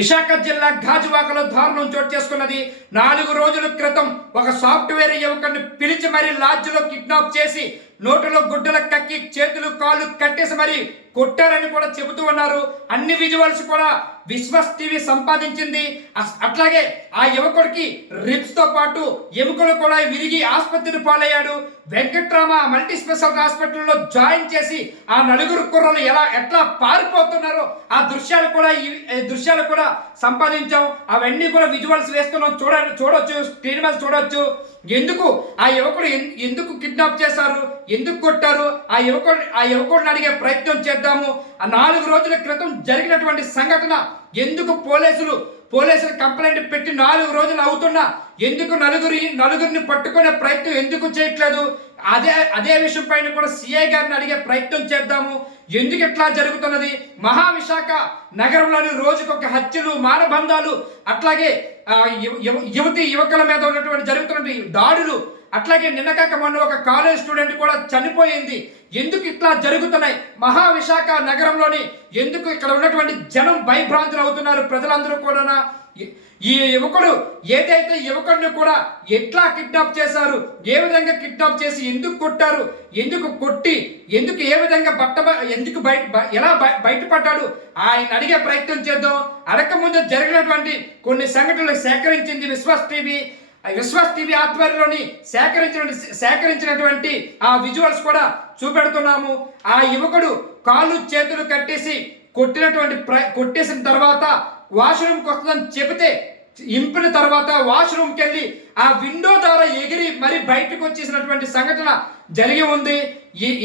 విశాఖ జిల్లా గాజువాకలో దారుణం చోటు చేసుకున్నది. 4 రోజుల క్రితం ఒక సాఫ్ట్వేర్ యువకుడిని పిలిచి మరీ లాడ్జ్లో కిడ్నాప్ చేసి నోటిలో గుడ్డల కక్కి చేతులు కాళ్ళు కట్టేసి మరి కొట్టారని కూడా చెబుతూ ఉన్నారు. అన్ని విజువల్స్ కూడా విశ్వాస్ టీవీ సంపాదించింది. అట్లాగే ఆ యువకుడికి రిబ్స్ తో పాటు ఎముకలు కూడా విరిగి ఆసుపత్రికి పాలయ్యాడు. వెంకట్రామ మల్టీ స్పెషాలిటీ హాస్పిటల్లో జాయిన్ చేసి ఆ 4 కుర్రలు ఎట్లా పారిపోతున్నారో ఆ దృశ్యాలు కూడా సంపాదించాం. అవన్నీ కూడా విజువల్స్ వేస్తున్నాం, చూడొచ్చు, స్క్రీన్ మీద చూడొచ్చు. ఎందుకు ఆ యువకుడు ఎందుకు కిడ్నాప్ చేశారు, ఎందుకు కొట్టారు, ఆ యువకుడిని అడిగే ప్రయత్నం చేద్దాము. ఆ 4 రోజుల క్రితం జరిగినటువంటి సంఘటన ఎందుకు పోలీసులు కంప్లైంట్ పెట్టి 4 రోజులు అవుతున్నా ఎందుకు నలుగురిని పట్టుకునే ప్రయత్నం ఎందుకు చేయట్లేదు, అదే విషయం పైన కూడా సిఐ గారిని అడిగే ప్రయత్నం చేద్దాము. ఎందుకు ఇట్లా జరుగుతున్నది? మహావిశాఖ నగరంలోని రోజుకొక హత్యలు, మానబంధాలు, అట్లాగే యువకుల మీద ఉన్నటువంటి జరుగుతున్నటువంటి దాడులు, అట్లాగే నిన్నకాక మొన్న ఒక కాలేజ్ స్టూడెంట్ కూడా చనిపోయింది. ఎందుకు ఇట్లా జరుగుతున్నాయి? మహావిశాఖ నగరంలోని ఎందుకు ఇక్కడ ఉన్నటువంటి జనం భయభ్రాంతులు అవుతున్నారు? ప్రజలందరూ కూడా ఈ యువకుడిని కూడా ఎట్లా కిడ్నాప్ చేశారు, ఏ విధంగా కిడ్నాప్ చేసి ఎందుకు కొట్టారు, ఎందుకు కొట్టి ఎందుకు ఏ విధంగా ఎలా బయటపడ్డాడు ఆయన అడిగే ప్రయత్నం చేద్దాం. అడగకముందు జరిగినటువంటి కొన్ని సంఘటనలు సేకరించింది విశ్వాస్ టీవీ ఆధ్వర్యంలోని సేకరించినటువంటి ఆ విజువల్స్ కూడా చూపెడుతున్నాము. ఆ యువకుడు కాళ్ళు చేతులు కట్టేసి కొట్టేసిన తర్వాత వాష్రూమ్కి వస్తుందని చెబితే ఇంపిన తర్వాత వాష్రూమ్కి వెళ్ళి ఆ విండో ద్వారా ఎగిరి మరి బయటకు వచ్చేసినటువంటి సంఘటన జరిగి ఉంది.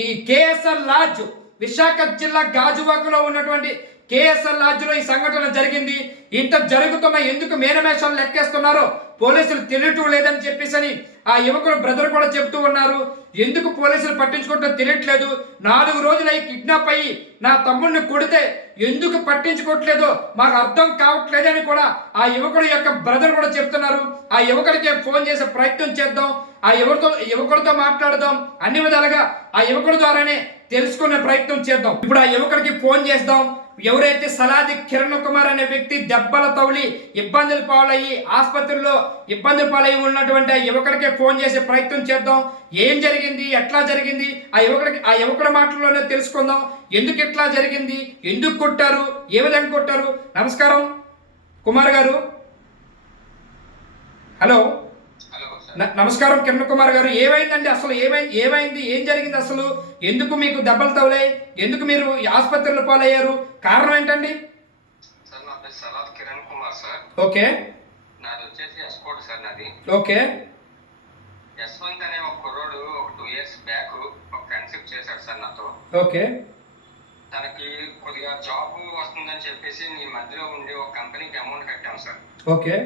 ఈ కేఎస్ఆర్ లాడ్జ్, విశాఖ జిల్లా గాజువాకలో ఉన్నటువంటి కేఎస్ఆర్ లాడ్జ్లో ఈ సంఘటన జరిగింది. ఇంత జరుగుతున్న ఎందుకు మేనమేషాలు లెక్కేస్తున్నారో పోలీసులు తెలియటం లేదని చెప్పేసి ఆ యువకుడు బ్రదర్ కూడా చెబుతూ ఉన్నారు. ఎందుకు పోలీసులు పట్టించుకోవటం తెలియట్లేదు? 4 రోజులై కిడ్నాప్ అయ్యి నా తమ్ముడిని కొడితే ఎందుకు పట్టించుకోవట్లేదో మాకు అర్థం కావట్లేదని కూడా ఆ యువకుడు యొక్క బ్రదర్ కూడా చెప్తున్నారు. ఆ యువకుడికి ఫోన్ చేసే ప్రయత్నం చేద్దాం, ఆ యువకుడితో మాట్లాడదాం, అన్ని విధాలుగా ఆ యువకుడి ద్వారానే తెలుసుకునే ప్రయత్నం చేద్దాం. ఇప్పుడు ఆ యువకుడికి ఫోన్ చేద్దాం. ఎవరైతే సలాది కిరణ్ కుమార్ అనే వ్యక్తి దెబ్బల తౌలి ఇబ్బందులు పాలయ్యి ఆసుపత్రిలో ఇబ్బందులు పాలయ్యి ఉన్నటువంటి ఆ యువకుడికి ఫోన్ చేసే ప్రయత్నం చేద్దాం. ఏం జరిగింది, ఎట్లా జరిగింది, ఆ యువకుడి మాటల్లోనే తెలుసుకుందాం. ఎందుకు ఎట్లా జరిగింది, ఎందుకు కొట్టారు, ఏ విధంగా కొట్టారు. నమస్కారం కుమార్ గారు. హలో, నమస్కారం కిరణ్ కుమార్ గారు. ఏమైందండి అసలు? ఏమైంది, ఏం జరిగింది అసలు? ఎందుకు మీకు దెబ్బలు తగిలాయి, ఎందుకు మీరు ఆసుపత్రిలో పాలయ్యారు, కారణం ఏంటండి? సార్ నా పేరు salad Kiran Kumar sir. Okay. నాది వచ్చేసి ఎస్కోట్ సార్. నాది ఓకే. యశ్వంత్ అనే ఒక కుర్రోడు ఒక 2 years బ్యాక్ ఒక ఫ్రెండ్షిప్ చేశాడు సార్ నాతో. ఓకే. తనకి కొద్దిగా జాబ్ వస్తుందని చెప్పేసి ఈ మధ్యలో ఉండి ఒక కంపెనీకి అమౌంట్ కట్టాం సార్. ఓకే.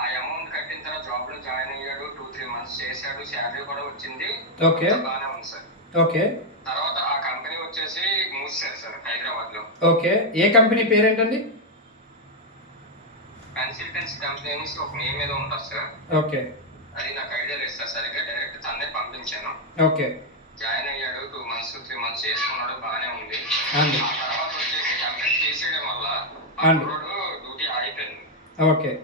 ఆ అమౌంట్ కట్టిన తర్వాత జాబ్ లో జాయిన్ అయ్యాడు. 2-3 months చేశాడు, శాలరీ కూడా వచ్చింది. ఓకే. బాగానే ఉంది సార్. ఓకే. తర్వాత ఆ కంపెనీ వచ్చేసి మూసేశారు సార్ హైదరాబాద్ లో. ఓకే. ఏ కంపెనీ పేరేంటండి? కన్సల్టెన్సీ కంపెనీ నుంచి ఒక నేమ్ మీద ఉంటుంది సార్. ఓకే. అది నాకు ఐడియా లేదు సార్ సరిగ్గా. డైరెక్ట్ తన్నే పంపించాను. ఓకే. జాయిన్ అయ్యాడు, 2 months 3 months చేసుకున్నాడు, బాగానే ఉంది. ఆ తర్వాత వచ్చేసి కంప్లీట్ చేసేయడం వల్ల ఆ కుర్రోడు డ్యూటీ ఆగిపోయింది. ఓకే.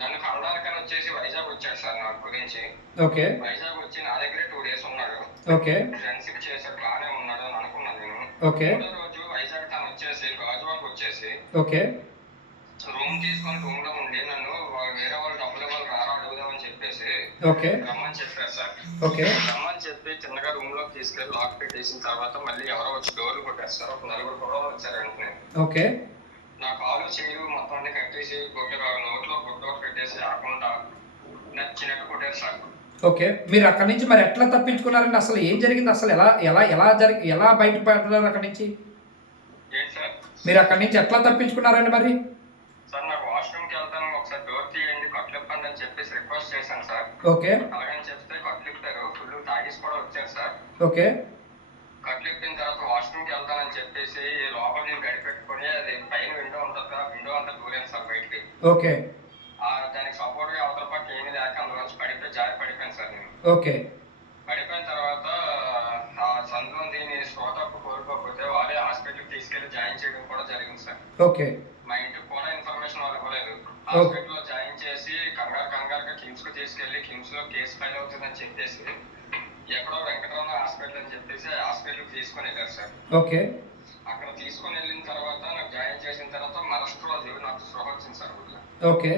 నన్ను కలవడానికని వచ్చేసి వైజాగ్ వచ్చాడు సార్ నా గురించి. ఓకే. వైజాగ్ వచ్చి నా దగ్గరే 2 days ఉన్నాడు. ఓకే. ఫ్రెండ్షిప్ చేశాడు, బాగానే ఉన్నాడు అని అనుకున్నాను నేను. ఓకే. 3వ రోజు వైజాగ్ తను వచ్చేసి గాజువాక్ వచ్చేసి ఓకే. రూమ్ తీసుకొని రూమ్ లో ఉండి నన్ను వేరే వాళ్ళు డబ్బులు ఇవ్వాలి రారా అడుగుదామని చెప్పేసి ఓకే రమ్మని చెప్పారు సార్. ఓకే. రమ్మని చెప్పి చిన్నగా రూమ్ లోకి తీసుకెళ్లి లాక్ పెట్టేసిన తర్వాత మళ్ళీ ఎవరో వచ్చి డోర్లు కొట్టేస్తారు. ఒక 4 కూడా వచ్చారు వెంటనే. ఓకే. నా కాలు చేయలు మొత్తం అన్ని కట్టేసి నోట్లో గుడ్డ పెట్టేసి ఆకుండా నచ్చినట్టు కొట్టారు సార్. ఓకే. మీరు అక్కడి నుంచి మరి ఎట్లా తప్పించుకున్నారండి? అసలు ఏం జరిగింది? అసలు ఎలా బయటపడ్డారు అక్కడి నుంచి? ఏంటి సార్? మీరు అక్కడి నుంచి ఎట్లా తప్పించుకున్నారండి మరి? సార్ నాకు వాష్రూమ్కి వెళ్తాను, ఒకసారి డోర్ తీయండి, కట్లిప్పండి అని చెప్పేసి రిక్వెస్ట్ చేశాను సార్. ఓకే. అలాగని చెప్తే కట్లిప్పారు. ఫుల్ తాగేసి కూడా వచ్చారు సార్. ఓకే. కట్లిప్పిన తర్వాత వాష్రూమ్కి వెళ్తానని చెప్పేసి లోపల నేను గడి పెట్టుకొని అది పైన విండో ఉంటుంది కదా, విండో అంతా దూరాను సార్ బయటికి. ఓకే. దానికి సపోర్ట్ గా అవతల పక్క ఏమి లేక అందులోంచి పడిపోయాను సార్ నేను. ఓకే. పడిపోయిన తర్వాత ఆ సందులో దీన్ని శ్రోతకు కోరుకోకపోతే వాళ్ళే హాస్పిటల్కి తీసుకెళ్లి జాయిన్ చేయడం కూడా జరిగింది సార్. ఓకే. మా ఇంటికి కూడా ఇన్ఫర్మేషన్ వాళ్ళు హాస్పిటల్లో జాయిన్ చేసి కంగారుగా కిమ్స్ కు తీసుకెళ్లి కిమ్స్ లో కేసు ఫైల్ అవుతుందని చెప్పేసి ఎక్కడో వెంకటరమణ హాస్పిటల్ అని చెప్పేసి హాస్పిటల్ తీసుకొని వెళ్ళారు సార్. ఓకే. అక్కడ తీసుకొని వెళ్ళిన తర్వాత నాకు జాయిన్ చేసిన తర్వాత మరొక రోజు నాకు స్పృహ వచ్చింది సార్ ఊళ్ళో. ఓకే.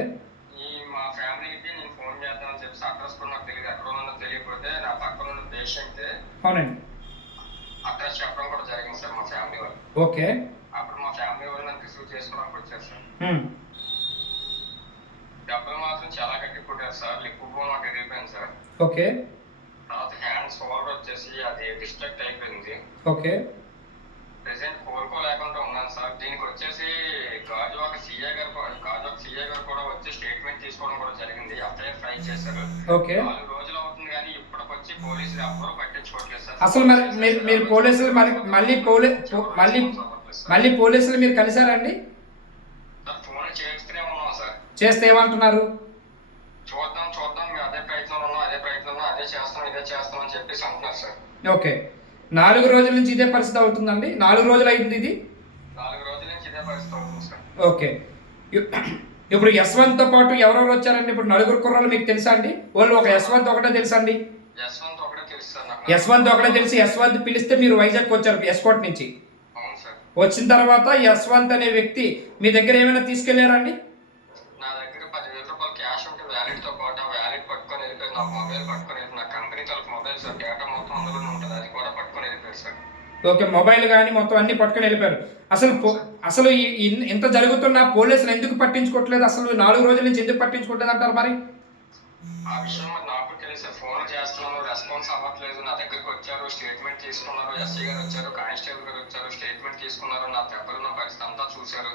మా ఫ్యామిలీకి నేను ఫోన్ చేద్దామని చెప్పేసి అడ్రస్ కూడా నాకు తెలియదు, ఎక్కడ ఉన్నదో తెలియకపోతే నా పక్కన ఉన్న పేషెంట్ అవునండి అడ్రస్ చెప్పడం కూడా జరిగింది సార్ మా ఫ్యామిలీ వాళ్ళు. ఓకే. అప్పుడు మా ఫ్యామిలీ వాళ్ళు నన్ను రిసీవ్ చేసుకోవడానికి వచ్చారు సార్. దెబ్బలు మాత్రం చాలా గట్టి కొట్టారు సార్, లిప్ బోన్ నాకు ఎదిగిపోయింది సార్. ఓకే. తర్వాత హ్యాండ్ షోల్డర్ వచ్చేసి అది డిస్ట్రాక్ట్ అయిపోయింది. ఓకే. ప్రెసెంట్ కోలుకోలేకుండా ఉన్నాను సార్. దీనికి వచ్చేసి గాజువాక సీఏ గారు కూడా వచ్చి స్టేట్మెంట్ తీసుకోవడం కూడా జరిగింది, ఎఫ్ఐఆర్ ఫైల్ చేశారు. ఓకే. 4 రోజులు అవుతుంది కానీ ఇప్పటికొచ్చి పోలీసులు ఎవరు పట్టించుకోవట్లేదు సార్. అసలు మరి మీరు పోలీసులు మళ్ళీ పోలీసులు మీరు కలిసారండి? సార్ ఫోన్ చేస్తూనే ఉన్నాం సార్. చేస్తే ఏమంటున్నారు? చూద్దాం మేము అదే ప్రయత్నంలో అదే చేస్తాం అని చెప్పేసి అంటున్నారు సార్. ఓకే. 4 రోజుల నుంచి ఇదే పరిస్థితి అవుతుందండి? 4 రోజులు అయింది ఇది? 4 రోజుల నుంచి ఇదే పరిస్థితి అవుతుంది సార్. ఓకే. ఇప్పుడు యశ్వంత్తో పాటు ఎవరెవరు వచ్చారండి? ఇప్పుడు 4 కుర్రాళ్ళు మీకు తెలుసా అండి? వాళ్ళు ఒక యశ్వంత్ ఒకటే తెలుసా అండి? యశ్వంత్ ఒకటే తెలుసు సార్ నాకు. యశ్వంత్ ఒకటే తెలిసి యశ్వంత్ పిలిస్తే మీరు వైజాగ్ వచ్చారు ఎస్కోట్ నుంచి. అవును సార్. వచ్చిన తర్వాత యశ్వంత్ అనే వ్యక్తి మీ దగ్గర ఏమైనా తీసుకెళ్లారండి? నా దగ్గర 10,000 రూపాయలు క్యాష్ ఉంటే వ్యాలెట్ తో పాటు వ్యాలెట్ పట్టుకొని వెళ్ళిపోయి నా మొబైల్ పట్టుకొని వెళ్ళిపోయి, నా కంపెనీ తరఫు మొబైల్ సార్, డేటా మొత్తం అందులోనే ఉంటుంది, అది కూడా పట్టుకొని వెళ్ళిపోయారు సార్. ఓకే. మొబైల్ కానీ మొత్తం అన్ని పట్టుకొని వెళ్ళిపోయారు. అసలు ఇంత జరుగుతున్నా పోలీసులు ఎందుకు పట్టించుకోవట్లేదు? అసలు 4 రోజుల నుంచి ఎందుకు పట్టించుకోవట్లేదు అంటారు మరి? ఆ విషయం మరి నాకు తెలుసు. ఫోన్ చేస్తున్నాను, రెస్పాన్స్ అవ్వట్లేదు. నా దగ్గరికి వచ్చారు, స్టేట్మెంట్ తీసుకున్నారు, ఎస్ఐ గారు వచ్చారు, కానిస్టేబుల్ గారు వచ్చారు, స్టేట్మెంట్ తీసుకున్నారు, నా దెబ్బలు నా పరిస్థితి అంతా చూశారు,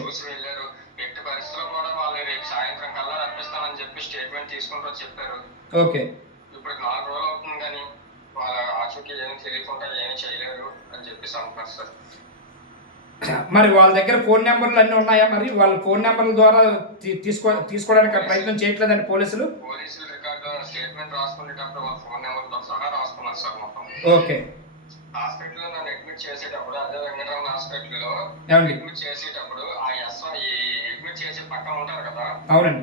చూసి వెళ్ళారు. ఎట్టి పరిస్థితుల్లో కూడా వాళ్ళు రేపు సాయంత్రం కల్లా రప్పిస్తానని చెప్పి స్టేట్మెంట్ తీసుకుంటారని చెప్పారు. ఓకే. ఇప్పుడు 4 రోజులు అవుతుంది కానీ వాళ్ళ ఆచూకీ ఏమి తెలియకుండా ఏమి చేయలేరు అని చెప్పేసి అంటున్నారు సార్. మరి వాళ్ళ దగ్గర ఫోన్ నెంబర్లు అన్నీ ఉన్నాయా? మరి వాళ్ళ ఫోన్ నెంబర్ల ద్వారా తీసుకోవడానికి ప్రయత్నం చేయట్లేదండి పోలీసులు రికార్డు స్టేట్మెంట్ రాసుకునేటప్పుడు వాళ్ళ ఫోన్ నెంబర్తో సహా రాసుకున్నారు సార్ మొత్తం. ఓకే. హాస్పిటల్లో నన్ను అడ్మిట్ చేసేటప్పుడు, అదే వెంకటరమణ హాస్పిటల్లో అడ్మిట్ చేసేటప్పుడు ఆ అడ్మిట్ చేసే పక్కన ఉంటారు కదా, అవునండి,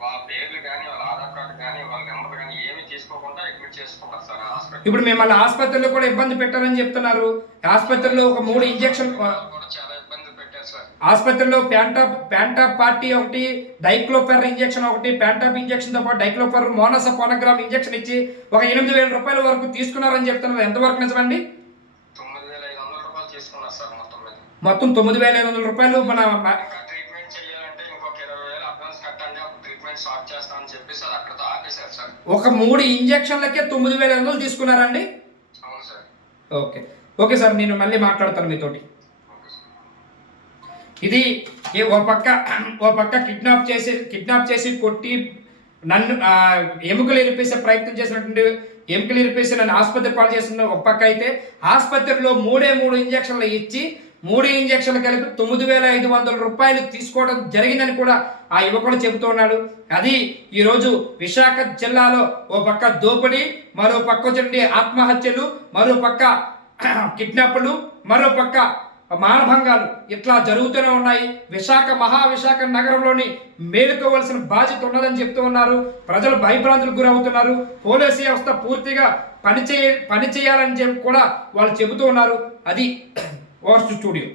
వాళ్ళ పేర్లు కానీ వాళ్ళ ఆధార్ కార్డు కానీ వాళ్ళ నెంబర్ కానీ ఏమి తీసుకోకుండా అడ్మిట్ చేసుకుంటారు సార్ హాస్పిటల్. ఇప్పుడు మిమ్మల్ని ఆసుపత్రిలో కూడా ఇబ్బంది పెట్టారని చెప్తున్నారు. ఆసుపత్రిలో ఒక 3 ఇంజెక్షన్ కూడా చాలా ఇబ్బంది పెట్టారు సార్. ఆసుపత్రిలో ప్యాంటాప్ పార్టీ ఒకటి, డైక్లోఫెర్ ఇంజెక్షన్ ఒకటి, ప్యాంటాప్ ఇంజెక్షన్ తో పాటు డైక్లోఫెర్ మోనోసోపోనోగ్రామ్ ఇంజెక్షన్ ఇచ్చి ఒక 8,000 రూపాయల వరకు తీసుకున్నారని చెప్తున్నారు. ఎంతవరకు నిజమండి? 9,500 రూపాయలు తీసుకున్నారు సార్ మొత్తం మీద. మొత్తం 9,500 రూపాయలు మన ట్రీట్మెంట్ చేయాలంటే ఇంకొక 20,000 అడ్వాన్స్ కట్టండి, అప్పుడు ట్రీట్మెంట్ స్టార్ట్ చేస్తామని చెప్పేసి అది అక్కడతో ఆపేశారు సార్. ఒక 3 ఇంజెక్షన్లకే 9,500 తీసుకున్నారండి? అవును సార్. ఓకే సార్, నేను మళ్ళీ మాట్లాడతాను మీతోటి. ఇది ఓ పక్క కిడ్నాప్ చేసి కొట్టి నన్ను ఎముకలు ఇరిపేసే ప్రయత్నం చేసినటువంటి ఎముకలు ఇరిపేసి నన్ను ఆసుపత్రి పాలు చేస్తున్న ఒక పక్క అయితే, ఆసుపత్రిలో 3 ఇంజక్షన్లు ఇచ్చి 3 ఇంజక్షన్లు కలిపి 9,500 రూపాయలు తీసుకోవడం జరిగిందని కూడా ఆ యువకుడు చెబుతున్నాడు. అది ఈరోజు విశాఖ జిల్లాలో ఓ పక్క దోపిడీ, మరో పక్క వచ్చి ఆత్మహత్యలు, మరో పక్క కిడ్నాప్లు, మరో పక్క మానభంగాలు ఇట్లా జరుగుతూనే ఉన్నాయి. మహావిశాఖ నగరంలోని మేలుకోవలసిన బాధ్యత ఉన్నదని చెప్తూ ఉన్నారు. ప్రజలు భయభ్రాంతులకు గురవుతున్నారు. పోలీసు వ్యవస్థ పూర్తిగా పనిచేయాలని చెప్పి కూడా వాళ్ళు చెబుతూ ఉన్నారు. అది వాస్తు స్టూడియో.